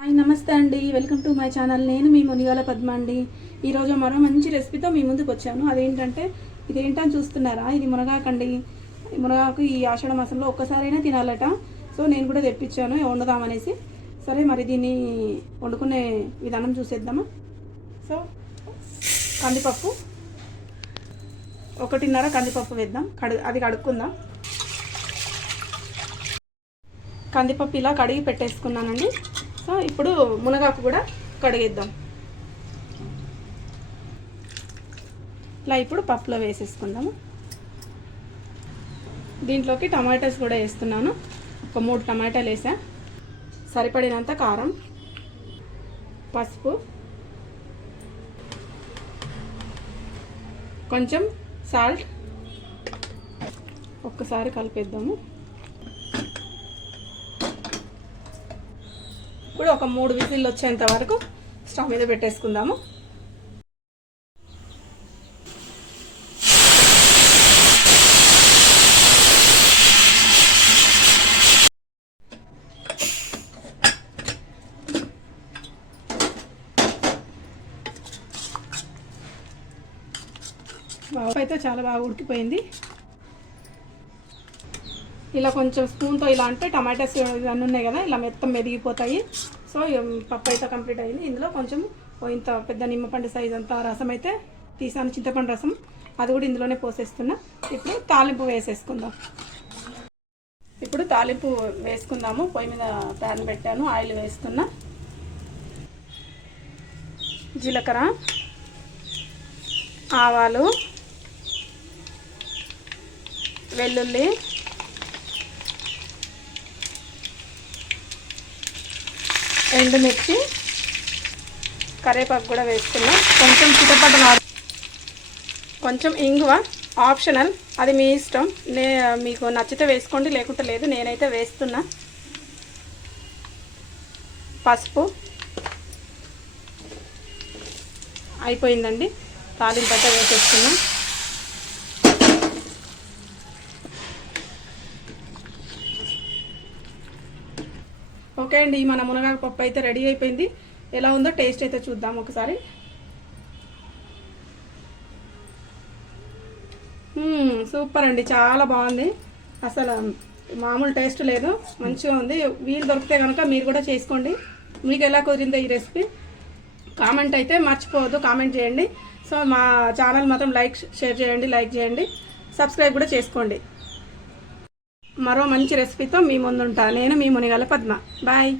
Hi నమస్తే అండి, welcome to my channel. నేను మీ మునిగాల పద్మ అండి. ఈరోజు మరో మంచి రెసిపీతో మీ ముందుకు వచ్చాను. అదేంటంటే ఇదేంటని చూస్తున్నారా, ఇది మునగాకండి. మునగాకు ఈ ఆషాఢ మాసంలో ఒక్కసారైనా తినాలట. సో నేను కూడా తెప్పించాను వండుదామనేసి. సరే మరి దీన్ని వండుకునే విధానం చూసేద్దామా. సో కందిపప్పు 1.5 కందిపప్పు వేద్దాం. అది కడుక్కుందాం. కందిపప్పు ఇలా కడిగి పెట్టేసుకున్నానండి. సో ఇప్పుడు మునగాకు కూడా కడిగేద్దాం. ఇలా ఇప్పుడు పప్పులో వేసేసుకుందాము. దీంట్లోకి టమాటాస్ కూడా వేస్తున్నాను. ఒక 3 టమాటాలు వేసా. సరిపడినంత కారం, పసుపు, కొంచెం సాల్ట్. ఒక్కసారి కలిపేద్దాము. ఇప్పుడు ఒక 3 విజిల్లు వచ్చేంత వరకు స్టవ్ మీద పెట్టేసుకుందాము. పప్పు అయితే చాలా బాగా ఉడికిపోయింది. ఇలా కొంచెం స్పూన్తో ఇలా అంటే టమాటాస్ ఇవన్నీ ఉన్నాయి కదా, ఇలా మొత్తం మెదిగిపోతాయి. సో పప్పు అయితే కంప్లీట్ అయింది. ఇందులో కొంచెం ఇంత పెద్ద నిమ్మపండు సైజ్ అంత రసం అయితే తీసాను, చింతపండు రసం. అది కూడా ఇందులోనే పోసేస్తున్నా. ఇప్పుడు తాలింపు వేసేసుకుందాం. ఇప్పుడు తాలింపు వేసుకుందాము. పొయ్యి మీద ప్యాన్ పెట్టాను, ఆయిల్ వేస్తున్నా. జీలకర్ర, ఆవాలు, వెల్లుల్లి, ఎండుమిర్చి, కరివేపాకు కూడా వేస్తున్నా. కొంచెం చిటపట, కొంచెం ఇంగువ ఆప్షనల్, అది మీ ఇష్టం. మీకు నచ్చితే వేసుకోండి, లేకుంటే లేదు. నేనైతే వేస్తున్నా. పసుపు అయిపోయిందండి. తాలింపు అయితే వేసేస్తున్నా. ఓకే అండి, మన మునగాకు పప్పు అయితే రెడీ అయిపోయింది. ఎలా ఉందో టేస్ట్ అయితే చూద్దాం ఒకసారి. సూపర్ అండి, చాలా బాగుంది. అసలు మామూలు టేస్ట్ లేదు, మంచిగా ఉంది. వీలు దొరికితే కనుక మీరు కూడా చేసుకోండి. మీకు ఎలా కుదిరిందో ఈ రెసిపీ కామెంట్ అయితే మర్చిపోవద్దు, కామెంట్ చేయండి. సో మా ఛానల్ మాత్రం షేర్ చేయండి, లైక్ చేయండి, సబ్స్క్రైబ్ కూడా చేసుకోండి. మరో మంచి రెసిపీతో మీ ముందుంటా. నేను మీ మునిగాల పద్మ. బాయ్.